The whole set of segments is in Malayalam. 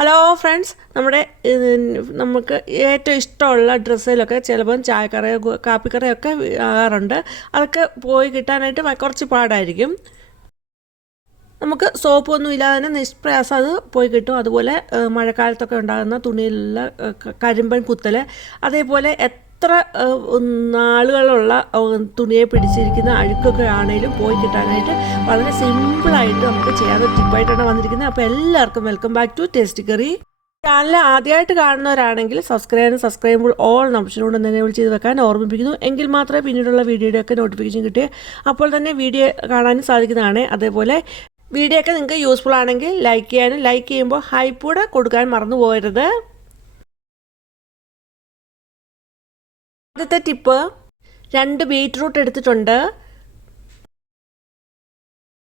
ഹലോ ഫ്രണ്ട്സ് നമ്മുടെ നമുക്ക് ഏറ്റവും ഇഷ്ടമുള്ള ഡ്രസ്സിലൊക്കെ ചിലപ്പം ചായക്കറയോ ഗു- കാപ്പിക്കറയോ ഒക്കെ ആകാറുണ്ട്. അതൊക്കെ പോയി കിട്ടാനായിട്ട് കുറച്ച് പാടായിരിക്കും. നമുക്ക് സോപ്പൊന്നും ഇല്ലാതെ തന്നെ നിഷ്പ്രയാസം അത് പോയി കിട്ടും. അതുപോലെ മഴക്കാലത്തൊക്കെ ഉണ്ടാകുന്ന തുണിയിലുള്ള കരിമ്പൻ കുത്തൽ അതേപോലെ എത്ര നാളുകളുള്ള തുണിയെ പിടിച്ചിരിക്കുന്ന അഴുക്കൊക്കെ ആണെങ്കിലും പോയി കിട്ടാനായിട്ട് വളരെ സിമ്പിളായിട്ട് നമുക്ക് ചെയ്യാവുന്ന ടിപ്പായിട്ടാണ് വന്നിരിക്കുന്നത്. അപ്പോൾ എല്ലാവർക്കും welcome back to Taste Curry. Channel ആദ്യമായിട്ട് കാണുന്നവരാണെങ്കിൽ സബ്സ്ക്രൈബ് സബ്സ്ക്രൈബ് ഓൾ ഓപ്ഷനോട് തന്നെ വിളിച്ച് ചെയ്ത് വെക്കാൻ ഓർമ്മിപ്പിക്കുന്നു. എങ്കിൽ മാത്രമേ പിന്നീടുള്ള വീഡിയോയുടെയൊക്കെ നോട്ടിഫിക്കേഷൻ കിട്ടിയ അപ്പോൾ തന്നെ വീഡിയോ കാണാനും സാധിക്കുന്നതാണ്. അതേപോലെ വീഡിയോ ഒക്കെ നിങ്ങൾക്ക് യൂസ്ഫുൾ ആണെങ്കിൽ ലൈക്ക് ചെയ്യാനും ലൈക്ക് ചെയ്യുമ്പോൾ ഹൈപ്പ് കൂടെ കൊടുക്കാൻ മറന്നു പോകരുത്. ആദ്യത്തെ ടിപ്പ് രണ്ട് ബീറ്റ്റൂട്ട് എടുത്തിട്ടുണ്ട്.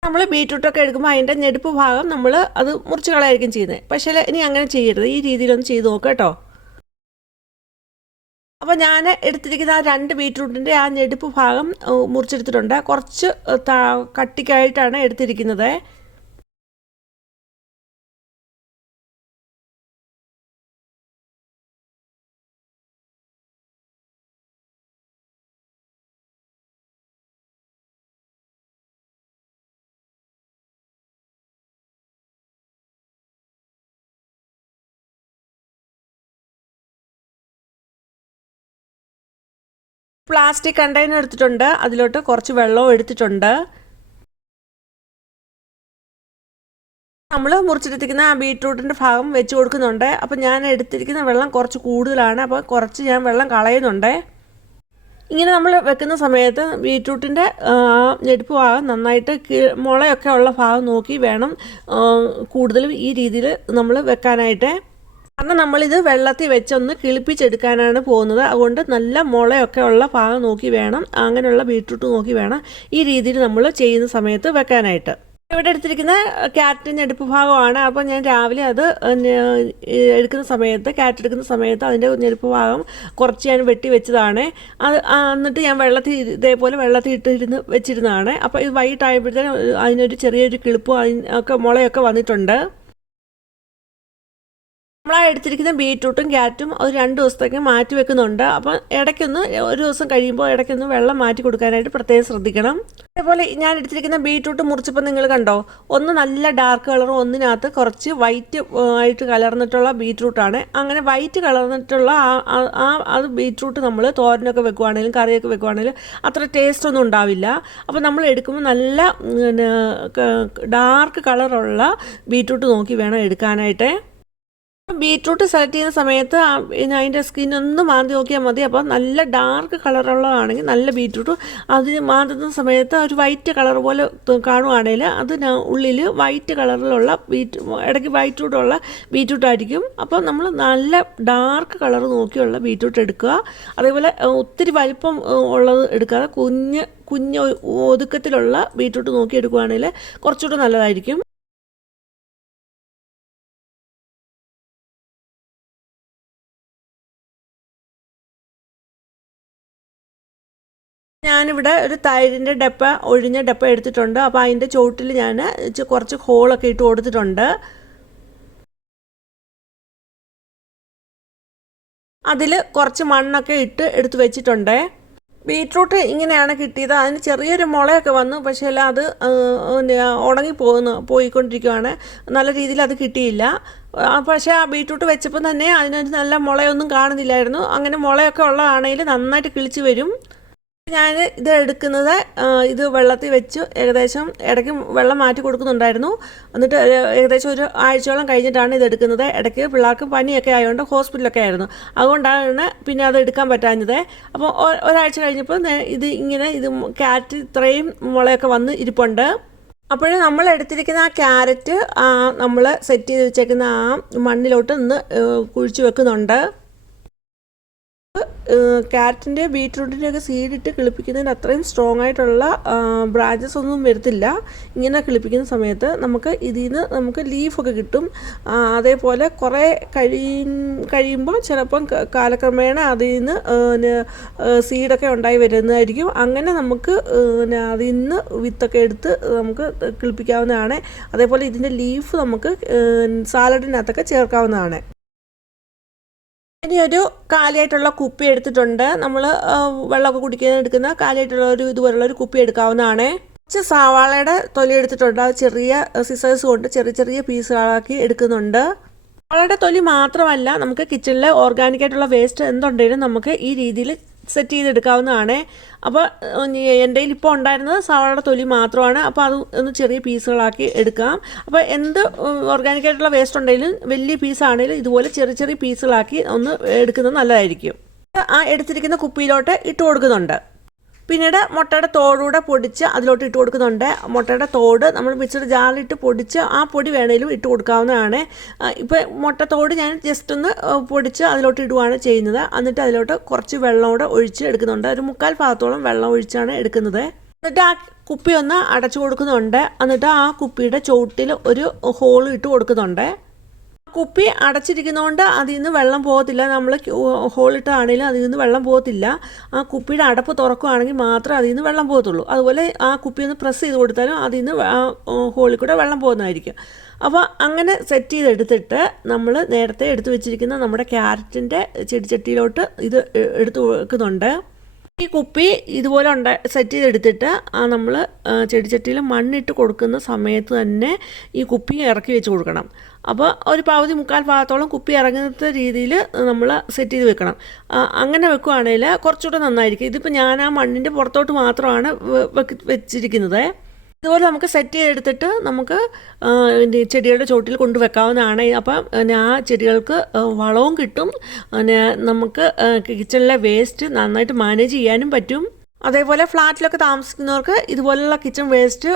നമ്മൾ ബീറ്റ്റൂട്ടൊക്കെ എടുക്കുമ്പോൾ അതിന്റെ ഞെടുപ്പ് ഭാഗം നമ്മൾ അത് മുറിച്ച് കളയായിരിക്കും ചെയ്യുന്നത്. പക്ഷേ ഇനി അങ്ങനെ ചെയ്യരുത്. ഈ രീതിയിലൊന്ന് ചെയ്ത് നോക്കുക കേട്ടോ. അപ്പോൾ ഞാൻ എടുത്തിരിക്കുന്ന ആ രണ്ട് ബീറ്റ്റൂട്ടിന്റെ ആ ഞെടുപ്പ് ഭാഗം മുറിച്ചെടുത്തിട്ടുണ്ട്. കുറച്ച് കട്ടിക്കായിട്ടാണ് എടുത്തിരിക്കുന്നത്. പ്ലാസ്റ്റിക് കണ്ടെയ്നർ എടുത്തിട്ടുണ്ട്. അതിലോട്ട് കുറച്ച് വെള്ളവും എടുത്തിട്ടുണ്ട്. നമ്മൾ മുറിച്ചെടുത്തിരിക്കുന്ന ആ ബീട്രൂട്ടിന്റെ ഭാഗം വെച്ച് കൊടുക്കുന്നുണ്ട്. അപ്പം ഞാൻ എടുത്തിരിക്കുന്ന വെള്ളം കുറച്ച് കൂടുതലാണ്. അപ്പോൾ കുറച്ച് ഞാൻ വെള്ളം കളയുന്നുണ്ട്. ഇങ്ങനെ നമ്മൾ വെക്കുന്ന സമയത്ത് ബീട്രൂട്ടിന്റെ ഞെടുപ്പ് ഭാഗം നന്നായിട്ട് മുളയൊക്കെ ഉള്ള ഭാഗം നോക്കി വേണം കൂടുതലും ഈ രീതിയിൽ നമ്മൾ വെക്കാനായിട്ട്. കാരണം നമ്മളിത് വെള്ളത്തിൽ വെച്ചൊന്ന് കിളിപ്പിച്ചെടുക്കാനാണ് പോകുന്നത്. അതുകൊണ്ട് നല്ല മുളയൊക്കെ ഉള്ള ഭാഗം നോക്കി വേണം. അങ്ങനെയുള്ള ബീട്രൂട്ട് നോക്കി വേണം ഈ രീതിയിൽ നമ്മൾ ചെയ്യുന്ന സമയത്ത് വെക്കാനായിട്ട്. ഇവിടെ എടുത്തിരിക്കുന്ന ക്യാരറ്റ് എടുപ്പ് ഭാഗമാണ്. അപ്പോൾ ഞാൻ രാവിലെ അത് എടുക്കുന്ന സമയത്ത് ക്യാരറ്റ് എടുക്കുന്ന സമയത്ത് അതിന്റെ ഞെടുപ്പ് ഭാഗം കുറച്ച് ഞാൻ വെട്ടി വെച്ചതാണ്. അത് എന്നിട്ട് ഞാൻ വെള്ളത്തിൽ ഇതേപോലെ വെള്ളത്തിൽ ഇട്ടിരുന്ന് വെച്ചിരുന്നതാണ്. അപ്പോൾ ഇത് വൈകിട്ടായപ്പോഴത്തേനും അതിനൊരു ചെറിയൊരു കിളിപ്പും അതിനൊക്കെ മുളയൊക്കെ വന്നിട്ടുണ്ട്. നമ്മൾ എടുത്തിരിക്കുന്ന ബീറ്റ്റൂട്ടും ക്യാരറ്റും ഒരു രണ്ട് ദിവസത്തേക്ക് മാറ്റി വെക്കുന്നുണ്ട്. അപ്പം ഇടയ്ക്കൊന്ന് ഒരു ദിവസം കഴിയുമ്പോൾ ഇടയ്ക്കൊന്ന് വെള്ളം മാറ്റി കൊടുക്കാനായിട്ട് പ്രത്യേകം ശ്രദ്ധിക്കണം. അതേപോലെ ഞാൻ എടുത്തിരിക്കുന്ന ബീറ്റ്റൂട്ട് മുറിച്ചപ്പോൾ നിങ്ങൾ കണ്ടോ? ഒന്ന് നല്ല ഡാർക്ക് കളറും ഒന്നിനകത്ത് കുറച്ച് വൈറ്റ് ആയിട്ട് കലർന്നിട്ടുള്ള ബീറ്റ്റൂട്ടാണ്. അങ്ങനെ വൈറ്റ് കലർന്നിട്ടുള്ള ആ അത് ബീറ്റ്റൂട്ട് നമ്മൾ തോരനൊക്കെ വെക്കുവാണെങ്കിലും കറിയൊക്കെ വെക്കുവാണെങ്കിലും അത്ര ടേസ്റ്റ് ഒന്നും ഉണ്ടാവില്ല. അപ്പോൾ നമ്മൾ എടുക്കുമ്പോൾ നല്ല ഡാർക്ക് കളറുള്ള ബീറ്റ്റൂട്ട് നോക്കി വേണം എടുക്കാനായിട്ട്. ബീട്രൂട്ട് സെലക്ട് ചെയ്യുന്ന സമയത്ത് അതിന്റെ സ്കിൻ ഒന്ന് മാന്തി നോക്കിയാൽ മതി. അപ്പോൾ നല്ല ഡാർക്ക് കളറുള്ളതാണെങ്കിൽ നല്ല ബീട്രൂട്ട്. അതിന് മാന്തുന്ന സമയത്ത് ഒരു വൈറ്റ് കളർ പോലെ കാണുവാണെങ്കിൽ അത് ഉള്ളിൽ വൈറ്റ് കളറിലുള്ള ബീറ്റ് ഇടയ്ക്ക് വൈറ്റൂട്ടുള്ള ബീറ്റ്റൂട്ട് ആയിരിക്കും അപ്പോൾ നമ്മൾ നല്ല ഡാർക്ക് കളർ നോക്കിയുള്ള ബീറ്റ്റൂട്ട് എടുക്കുക. അതേപോലെ ഒത്തിരി വലിപ്പം ഉള്ളത് എടുക്കാതെ കുഞ്ഞ് കുഞ്ഞ് ഒതുക്കത്തിലുള്ള ബീറ്റ്റൂട്ട് നോക്കി എടുക്കുകയാണെങ്കിൽ കുറച്ചുകൂടെ നല്ലതായിരിക്കും. ഞാനിവിടെ ഒരു തൈരിന്റെ ഡപ്പ ഒഴിഞ്ഞ ഡപ്പ എടുത്തിട്ടുണ്ട്. അപ്പോൾ അതിന്റെ ചോട്ടിൽ ഞാൻ കുറച്ച് ഹോളൊക്കെ ഇട്ട് കൊടുത്തിട്ടുണ്ട്. അതിൽ കുറച്ച് മണ്ണൊക്കെ ഇട്ട് എടുത്ത് വെച്ചിട്ടുണ്ട്. ബീട്രൂട്ട് ഇങ്ങനെയാണ് കിട്ടിയത്. അതിന് ചെറിയൊരു മുളയൊക്കെ വന്നു. പക്ഷേ അല്ല അത് ഉണങ്ങി പോകുന്നു പോയിക്കൊണ്ടിരിക്കുകയാണ് നല്ല രീതിയിൽ അത് കിട്ടിയില്ല. പക്ഷേ ആ ബീട്രൂട്ട് വെച്ചപ്പോൾ തന്നെ അതിനൊരു നല്ല മുളയൊന്നും കാണുന്നില്ലായിരുന്നു. അങ്ങനെ മുളയൊക്കെ ഉള്ളതാണെങ്കിൽ നന്നായിട്ട് കിളിച്ച് വരും. ഞാൻ ഇത് എടുക്കുന്നത് ഇത് വെള്ളത്തിൽ വെച്ചു. ഏകദേശം ഇടയ്ക്ക് വെള്ളം മാറ്റി കൊടുക്കുന്നുണ്ടായിരുന്നു. എന്നിട്ട് ഏകദേശം ഒരു ആഴ്ചയോളം കഴിഞ്ഞിട്ടാണ് ഇത് എടുക്കുന്നത്. ഇടയ്ക്ക് പിള്ളേർക്ക് പനിയൊക്കെ ആയതുകൊണ്ട് ഹോസ്പിറ്റലൊക്കെ ആയിരുന്നു. അതുകൊണ്ടാണ് പിന്നെ അത് എടുക്കാൻ പറ്റാഞ്ഞത്. അപ്പോൾ ഒരാഴ്ച കഴിഞ്ഞപ്പോൾ ഇത് ഇങ്ങനെ ഇത് കാറ്റ് ഇത്രയും മുളയൊക്കെ വന്ന് ഇരിപ്പുണ്ട്. അപ്പോൾ നമ്മൾ എടുത്തിരിക്കുന്ന ആ ക്യാരറ്റ് നമ്മൾ സെറ്റ് ചെയ്ത് വെച്ചേക്കുന്ന ആ മണ്ണിലോട്ട് കുഴിച്ചു കുഴിച്ച് വെക്കുന്നുണ്ട്. ക്യാരറ്റിന്റെ ബീറ്റ്റൂട്ടിന്റെ ഒക്കെ സീഡിട്ട് കിളിപ്പിക്കുന്നതിന് അത്രയും സ്ട്രോങ് ആയിട്ടുള്ള ബ്രാഞ്ചസ് ഒന്നും വരത്തില്ല. ഇങ്ങനെ കിളിപ്പിക്കുന്ന സമയത്ത് നമുക്ക് ഇതിൽ നിന്ന് നമുക്ക് ലീഫൊക്കെ കിട്ടും. അതേപോലെ കുറേ കഴിയും കഴിയുമ്പോൾ ചിലപ്പം കാലക്രമേണ അതിൽ നിന്ന് സീഡൊക്കെ ഉണ്ടായി വരുന്നതായിരിക്കും. അങ്ങനെ നമുക്ക് അതിൽ നിന്ന് വിത്തൊക്കെ എടുത്ത് നമുക്ക് കിളിപ്പിക്കാവുന്നതാണ്. അതേപോലെ ഇതിന്റെ ലീഫ് നമുക്ക് സാലഡിനകത്തൊക്കെ ചേർക്കാവുന്നതാണ്. ഇനി ഒരു കാലിയായിട്ടുള്ള കുപ്പി എടുത്തിട്ടുണ്ട്. നമ്മൾ വെള്ളമൊക്കെ കുടിക്കാൻ എടുക്കുന്ന കാലിയായിട്ടുള്ള ഒരു ഇതുപോലുള്ള ഒരു കുപ്പി എടുക്കാവുന്നതാണ്. കുറച്ച് സവാളയുടെ തൊലി എടുത്തിട്ടുണ്ട്. അത് ചെറിയ സിസേഴ്സ് കൊണ്ട് ചെറിയ ചെറിയ പീസുകളാക്കി എടുക്കുന്നുണ്ട്. സവാളയുടെ തൊലി മാത്രമല്ല നമുക്ക് കിച്ചണിലെ ഓർഗാനിക് ആയിട്ടുള്ള വേസ്റ്റ് എന്തുണ്ടെങ്കിലും നമുക്ക് ഈ രീതിയിൽ സെറ്റ് ചെയ്തെടുക്കാവുന്നതാണ്. അപ്പോൾ എന്റെ ഇപ്പോൾ ഉണ്ടായിരുന്നത് സവാളയുടെ തൊലി മാത്രമാണ്. അപ്പോൾ അത് ഒന്ന് ചെറിയ പീസുകളാക്കി എടുക്കാം. അപ്പോൾ എന്ത് ഓർഗാനിക്കായിട്ടുള്ള വേസ്റ്റ് ഉണ്ടെങ്കിലും വലിയ പീസാണെങ്കിലും ഇതുപോലെ ചെറിയ ചെറിയ പീസുകളാക്കി ഒന്ന് എടുക്കുന്നത് നല്ലതായിരിക്കും. ആ എടുത്തിരിക്കുന്ന കുപ്പിയിലോട്ട് ഇട്ട് കൊടുക്കുന്നുണ്ട്. പിന്നീട് മുട്ടയുടെ തോടൂടെ പൊടിച്ച് അതിലോട്ട് ഇട്ട് കൊടുക്കുന്നുണ്ട്. മുട്ടയുടെ തോട് നമ്മൾ മിക്സഡ് ജാറിലിട്ട് പൊടിച്ച് ആ പൊടി വേണേലും ഇട്ട് കൊടുക്കാവുന്നതാണ്. ഇപ്പോൾ മുട്ട തോട് ഞാൻ ജസ്റ്റ് ഒന്ന് പൊടിച്ച് അതിലോട്ട് ഇടുകയാണ് ചെയ്യുന്നത്. എന്നിട്ട് അതിലോട്ട് കുറച്ച് വെള്ളം കൂടെ ഒഴിച്ച് എടുക്കുന്നുണ്ട്. ഒരു മുക്കാൽ ഭാഗത്തോളം വെള്ളം ഒഴിച്ചാണ് എടുക്കുന്നത്. എന്നിട്ട് ആ കുപ്പി ഒന്ന് അടച്ചു കൊടുക്കുന്നുണ്ട്. എന്നിട്ട് ആ കുപ്പിയുടെ ചുവട്ടിൽ ഒരു ഹോൾ ഇട്ട് കൊടുക്കുന്നുണ്ട്. കുപ്പി അടച്ചിരിക്കുന്നതുകൊണ്ട് അതിൽ നിന്ന് വെള്ളം പോകത്തില്ല. നമ്മൾ ഹോളിട്ടാണെങ്കിലും അതിൽ നിന്ന് വെള്ളം പോകത്തില്ല. ആ കുപ്പിയുടെ അടപ്പ് തുറക്കുകയാണെങ്കിൽ മാത്രമേ അതിൽ നിന്ന് വെള്ളം പോകത്തുള്ളൂ. അതുപോലെ ആ കുപ്പി ഒന്ന് പ്രസ് ചെയ്ത് കൊടുത്താലും അതിൽ നിന്ന് ഹോളിൽ കൂടെ വെള്ളം പോകുന്നതായിരിക്കും. അപ്പോൾ അങ്ങനെ സെറ്റ് ചെയ്തെടുത്തിട്ട് നമ്മൾ നേരത്തെ എടുത്തു വെച്ചിരിക്കുന്ന നമ്മുടെ ക്യാരറ്റിന്റെ ചെടിച്ചട്ടിയിലോട്ട് ഇത് എടുത്ത് വെക്കുന്നുണ്ട്. ഈ കുപ്പി ഇതുപോലെ ഉണ്ട സെറ്റ് ചെയ്തെടുത്തിട്ട് ആ നമ്മൾ ചെടിച്ചട്ടിയിൽ മണ്ണിട്ട് കൊടുക്കുന്ന സമയത്ത് തന്നെ ഈ കുപ്പി ഇറക്കി വെച്ച് കൊടുക്കണം. അപ്പോൾ ഒരു പകുതി മുക്കാൽ ഭാഗത്തോളം കുപ്പി ഇറങ്ങുന്ന രീതിയിൽ നമ്മൾ സെറ്റ് ചെയ്ത് വെക്കണം. അങ്ങനെ വെക്കുകയാണെങ്കിൽ കുറച്ചുകൂടെ നന്നായിരിക്കും. ഇതിപ്പോൾ ഞാൻ ആ മണ്ണിന്റെ പുറത്തോട്ട് മാത്രമാണ് വെച്ചിരിക്കുന്നത്. ഇതുപോലെ നമുക്ക് സെറ്റ് ചെയ്തെടുത്തിട്ട് നമുക്ക് ചെടികളുടെ ചോട്ടിൽ കൊണ്ടുവെക്കാവുന്നതാണ് അപ്പം ആ ചെടികൾക്ക് വളവും കിട്ടും. നമുക്ക് കിച്ചണിലെ വേസ്റ്റ് നന്നായിട്ട് മാനേജ് ചെയ്യാനും പറ്റും. അതേപോലെ ഫ്ലാറ്റിലൊക്കെ താമസിക്കുന്നവർക്ക് ഇതുപോലുള്ള കിച്ചൺ വേസ്റ്റ്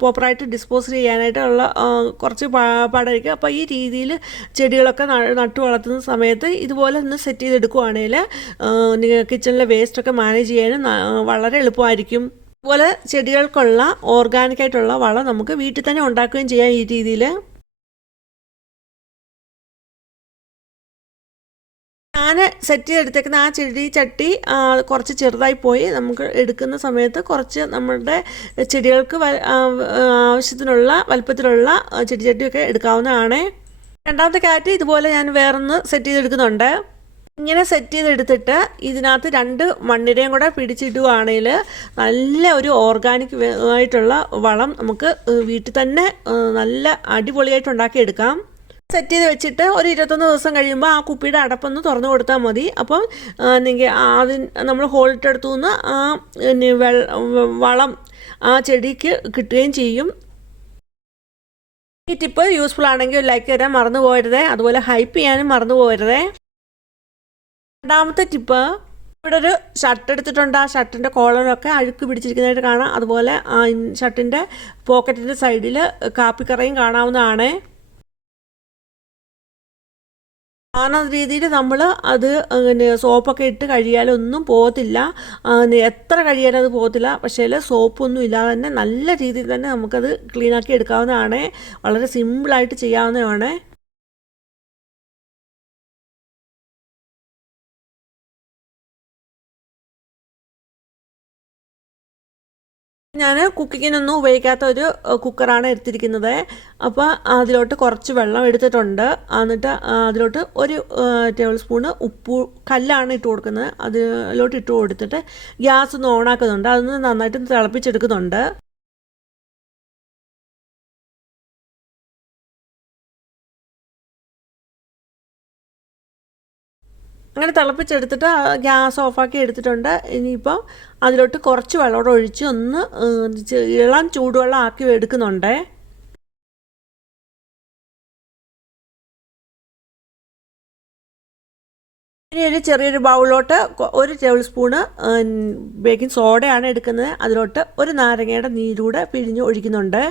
പ്രോപ്പറായിട്ട് ഡിസ്പോസ് ചെയ്യാനായിട്ടുള്ള കുറച്ച് പാടായിരിക്കും. അപ്പോൾ ഈ രീതിയിൽ ചെടികളൊക്കെ നട്ടു വളർത്തുന്ന സമയത്ത് ഇതുപോലെ ഒന്ന് സെറ്റ് ചെയ്തെടുക്കുകയാണെങ്കിൽ കിച്ചണിലെ വേസ്റ്റൊക്കെ മാനേജ് ചെയ്യാനും വളരെ എളുപ്പമായിരിക്കും. അതുപോലെ ചെടികൾക്കുള്ള ഓർഗാനിക് ആയിട്ടുള്ള വളം നമുക്ക് വീട്ടിൽ തന്നെ ഉണ്ടാക്കുകയും ചെയ്യാം ഈ രീതിയിൽ ഞാൻ സെറ്റ് ചെയ്തെടുത്തേക്കുന്ന ആ ചെടി ചട്ടി കുറച്ച് ചെറുതായി പോയി. നമുക്ക് എടുക്കുന്ന സമയത്ത് കുറച്ച് നമ്മളുടെ ചെടികൾക്ക് ആവശ്യത്തിനുള്ള വലുപ്പത്തിലുള്ള ചെടി ചട്ടിയൊക്കെ എടുക്കാവുന്നതാണ്. രണ്ടാമത്തെ കാറ്റ് ഇതുപോലെ ഞാൻ വേറൊന്ന് സെറ്റ് ചെയ്തെടുക്കുന്നുണ്ട്. ഇങ്ങനെ സെറ്റ് ചെയ്തെടുത്തിട്ട് ഇതിനകത്ത് രണ്ട് മണ്ണിരയും കൂടെ പിടിച്ചിടുകയാണെങ്കിൽ നല്ല ഒരു ഓർഗാനിക് ആയിട്ടുള്ള വളം നമുക്ക് വീട്ടിൽ തന്നെ നല്ല അടിപൊളിയായിട്ട് ഉണ്ടാക്കിയെടുക്കാം. സെറ്റ് ചെയ്ത് വെച്ചിട്ട് ഒരു ഇരുപത്തൊന്ന് ദിവസം കഴിയുമ്പോൾ ആ കുപ്പിയുടെ അടപ്പൊന്ന് തുറന്നു കൊടുത്താൽ മതി. അപ്പം നിങ്ങൾ ആദ്യം നമ്മൾ ഹോളിട്ടെടുത്തു നിന്ന് ആ വളം ആ ചെടിക്ക് കിട്ടുകയും ചെയ്യും. ഈ ടിപ്പ് യൂസ്ഫുൾ ആണെങ്കിൽ ലൈക്ക് തരാൻ മറന്നു പോകരുതേ. അതുപോലെ ഹൈപ്പ് ചെയ്യാനും മറന്നു പോകരുതേ. രണ്ടാമത്തെ ടിപ്പ് ഇവിടെ ഒരു ഷർട്ട് എടുത്തിട്ടുണ്ട്. ആ ഷർട്ടിന്റെ കോളറൊക്കെ അഴുക്ക് പിടിച്ചിരിക്കുന്നതായിട്ട് കാണാം. അതുപോലെ ആ ഷർട്ടിന്റെ പോക്കറ്റിന്റെ സൈഡിൽ കാപ്പിക്കറയും കാണാവുന്നതാണ്. സാധാരണ രീതിയിൽ നമ്മൾ അത് പിന്നെ സോപ്പൊക്കെ ഇട്ട് കഴിയാലൊന്നും പോകത്തില്ല. എത്ര കഴിയാലും അത് പോകത്തില്ല. പക്ഷേ സോപ്പൊന്നും ഇല്ലാതെ തന്നെ നല്ല രീതിയിൽ തന്നെ നമുക്കത് ക്ലീനാക്കി എടുക്കാവുന്നതാണ്. വളരെ സിമ്പിളായിട്ട് ചെയ്യാവുന്നതാണ്. ഞാൻ കുക്കിങ്ങിനൊന്നും ഉപയോഗിക്കാത്ത ഒരു കുക്കറാണ് എടുത്തിരിക്കുന്നത്. അപ്പോൾ അതിലോട്ട് കുറച്ച് വെള്ളം എടുത്തിട്ടുണ്ട്. എന്നിട്ട് അതിലോട്ട് ഒരു ടേബിൾ സ്പൂണ് ഉപ്പ് കല്ലാണ് ഇട്ട് കൊടുക്കുന്നത്. അതിലോട്ട് ഇട്ട് കൊടുത്തിട്ട് ഗ്യാസ് ഒന്ന് ഓണാക്കുന്നുണ്ട് അതൊന്ന് നന്നായിട്ട് തിളപ്പിച്ചെടുക്കുന്നുണ്ട്. അങ്ങനെ തിളപ്പിച്ചെടുത്തിട്ട് ഗ്യാസ് ഓഫാക്കി എടുത്തിട്ടുണ്ട്. ഇനിയിപ്പോൾ അതിലോട്ട് കുറച്ച് വെള്ളം ഒഴിച്ച് ഒന്ന് ഇളം ചൂടുവെള്ളം ആക്കി എടുക്കുന്നുണ്ട്. ഇനി ഒരു ചെറിയൊരു ബൗളിലോട്ട് ഒരു ടേബിൾ സ്പൂണ് ബേക്കിംഗ് സോഡയാണ് എടുക്കുന്നത്. അതിലോട്ട് ഒരു നാരങ്ങയുടെ നീരൂടെ പിഴിഞ്ഞ് ഒഴിക്കുന്നുണ്ട്.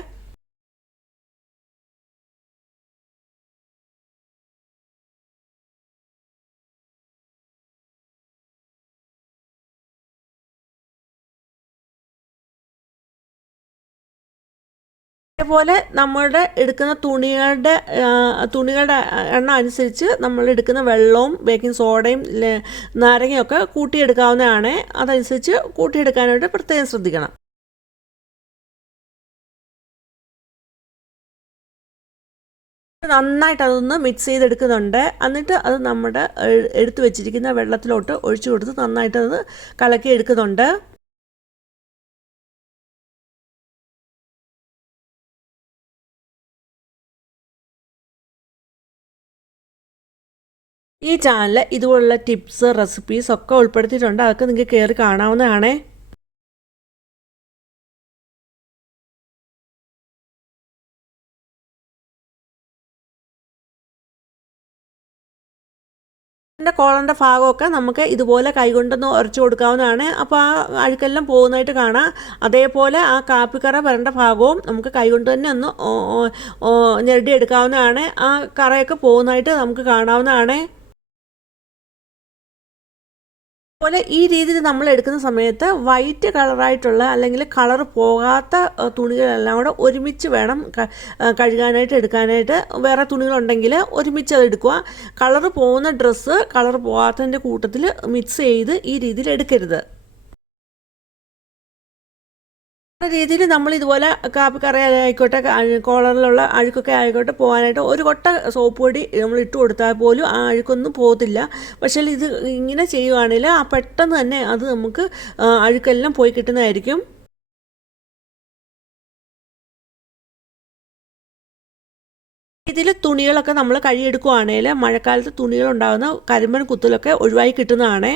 അതേപോലെ നമ്മളുടെ എടുക്കുന്ന തുണികളുടെ തുണികളുടെ എണ്ണം അനുസരിച്ച് നമ്മൾ എടുക്കുന്ന വെള്ളവും ബേക്കിംഗ് സോഡയും നാരങ്ങയൊക്കെ കൂട്ടിയെടുക്കാവുന്നതാണ്. അതനുസരിച്ച് കൂട്ടിയെടുക്കാനായിട്ട് പ്രത്യേകം ശ്രദ്ധിക്കണം. നന്നായിട്ട് അതൊന്ന് മിക്സ് ചെയ്തെടുക്കുന്നുണ്ട്. എന്നിട്ട് അത് നമ്മുടെ എടുത്തു വെച്ചിരിക്കുന്ന വെള്ളത്തിലോട്ട് ഒഴിച്ചു കൊടുത്ത് നന്നായിട്ട് അത് കലക്കി എടുക്കുന്നുണ്ട് ഈ ചാനലിൽ ഇതുപോലുള്ള ടിപ്സ് റെസിപ്പീസ് ഒക്കെ ഉൾപ്പെടുത്തിയിട്ടുണ്ട്. അതൊക്കെ നിങ്ങൾക്ക് കയറി കാണാവുന്നതാണേ. ഇതിന്റെ കോളന്റെ ഭാഗമൊക്കെ നമുക്ക് ഇതുപോലെ കൈകൊണ്ടൊന്ന് ഉരച്ചു കൊടുക്കാവുന്നതാണ്. അപ്പോൾ ആ അഴുക്കെല്ലാം പോകുന്നതായിട്ട് കാണാം. അതേപോലെ ആ കാപ്പിക്കറ വരേണ്ട ഭാഗവും നമുക്ക് കൈകൊണ്ട് തന്നെ ഒന്ന് ഞെരടിയെടുക്കാവുന്നതാണ് ആ കറയൊക്കെ പോകുന്നതായിട്ട് നമുക്ക് കാണാവുന്നതാണ്. അതുപോലെ ഈ രീതിയിൽ നമ്മൾ എടുക്കുന്ന സമയത്ത് വൈറ്റ് കളറായിട്ടുള്ള അല്ലെങ്കിൽ കളർ പോകാത്ത തുണികളെല്ലാം കൂടെ ഒരുമിച്ച് വേണം കഴുകാനായിട്ട് എടുക്കാനായിട്ട്. വേറെ തുണികളുണ്ടെങ്കിൽ ഒരുമിച്ച് അത് എടുക്കുക. കളർ പോകുന്ന ഡ്രസ്സ് കളർ പോകാത്തതിന്റെ കൂട്ടത്തിൽ മിക്സ് ചെയ്ത് ഈ രീതിയിൽ എടുക്കരുത്. രീതിയിൽ നമ്മൾ ഇതുപോലെ കാപ്പിക്കറി ആയിക്കോട്ടെ കോളറിലുള്ള അഴുക്കൊക്കെ ആയിക്കോട്ടെ പോകാനായിട്ട് ഒരു കൊട്ട സോപ്പ് പൊടി നമ്മൾ ഇട്ട് കൊടുത്താൽ പോലും ആ അഴുക്കൊന്നും പോകത്തില്ല. പക്ഷേ ഇത് ഇങ്ങനെ ചെയ്യുവാണെങ്കിൽ ആ പെട്ടെന്ന് തന്നെ അത് നമുക്ക് അഴുക്കെല്ലാം പോയി കിട്ടുന്നതായിരിക്കും. ഇതിൽ തുണികളൊക്കെ നമ്മൾ കഴുകിയെടുക്കുവാണെങ്കിൽ മഴക്കാലത്ത് തുണികളുണ്ടാകുന്ന കരിമ്പൻ കുത്തലൊക്കെ ഒഴിവായി കിട്ടുന്നതാണേ.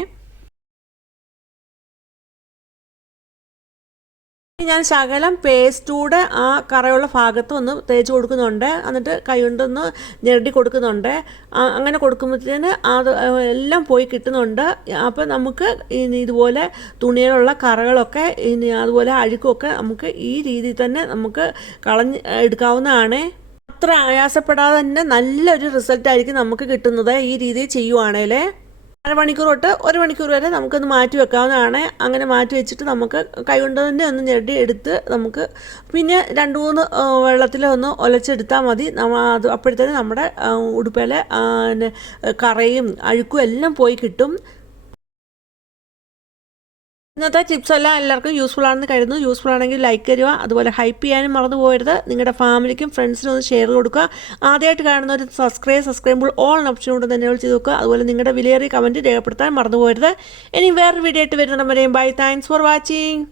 ഞാൻ ശകലം പേസ്റ്റൂടെ ആ കറയുള്ള ഭാഗത്ത് ഒന്ന് തേച്ച് കൊടുക്കുന്നുണ്ട്. എന്നിട്ട് കൈകൊണ്ടൊന്ന് ഞെരടി കൊടുക്കുന്നുണ്ട്. അങ്ങനെ കൊടുക്കുമ്പോഴത്തേന് അത് എല്ലാം പോയി കിട്ടുന്നുണ്ട്. അപ്പോൾ നമുക്ക് ഇതുപോലെ തുണിയിലുള്ള കറകളൊക്കെ ഇനി അതുപോലെ അഴുക്കൊക്കെ നമുക്ക് ഈ രീതിയിൽ തന്നെ നമുക്ക് കളഞ്ഞ് എടുക്കാവുന്നതാണ്. അത്ര ആയാസപ്പെടാതെ തന്നെ നല്ലൊരു റിസൾട്ടായിരിക്കും നമുക്ക് കിട്ടുന്നത് ഈ രീതിയിൽ ചെയ്യുവാണേൽ അരമണിക്കൂർ തൊട്ട് ഒരു മണിക്കൂർ വരെ നമുക്കൊന്ന് മാറ്റി വെക്കാവുന്നതാണ്. അങ്ങനെ മാറ്റി വെച്ചിട്ട് നമുക്ക് കൈകൊണ്ട് തന്നെ ഒന്ന് ഞെടി എടുത്ത് നമുക്ക് പിന്നെ രണ്ട് മൂന്ന് വെള്ളത്തിൽ ഒന്ന് ഒലച്ചെടുത്താൽ മതി. അത് അപ്പോഴത്തേന് നമ്മുടെ ഉടുപ്പിലെ കറയും അഴുക്കും എല്ലാം പോയി കിട്ടും. ഇന്നത്തെ ടിപ്സ് എല്ലാം എല്ലാവർക്കും യൂസ്ഫുൾ ആണെന്ന് കരുതുന്നു. യൂസ്ഫുൾ ആണെങ്കിൽ ലൈക്ക് തരിക അതുപോലെ ഹൈപ്പ് ചെയ്യാനും മറന്നു പോകരുത്. നിങ്ങളുടെ ഫാമിലിക്കും ഫ്രണ്ട്സിനും ഒന്ന് ഷെയർ കൊടുക്കുക. ആദ്യമായിട്ട് കാണുന്ന ഒരു സബ്സ്ക്രൈബ് സബ്സ്ക്രൈബ് ഓൾ ഓപ്ഷൻ കൊണ്ട് തന്നെ ചെയ്ത് നോക്കുക. അതുപോലെ നിങ്ങളുടെ വിലയേറിയ കമന്റ് രേഖപ്പെടുത്താൻ മറന്നു പോകരുത്. ഇനി വേറൊരു വീഡിയോ ആയിട്ട് വരുന്നിടം ബൈ താങ്ക്സ് ഫോർ വാച്ചിങ്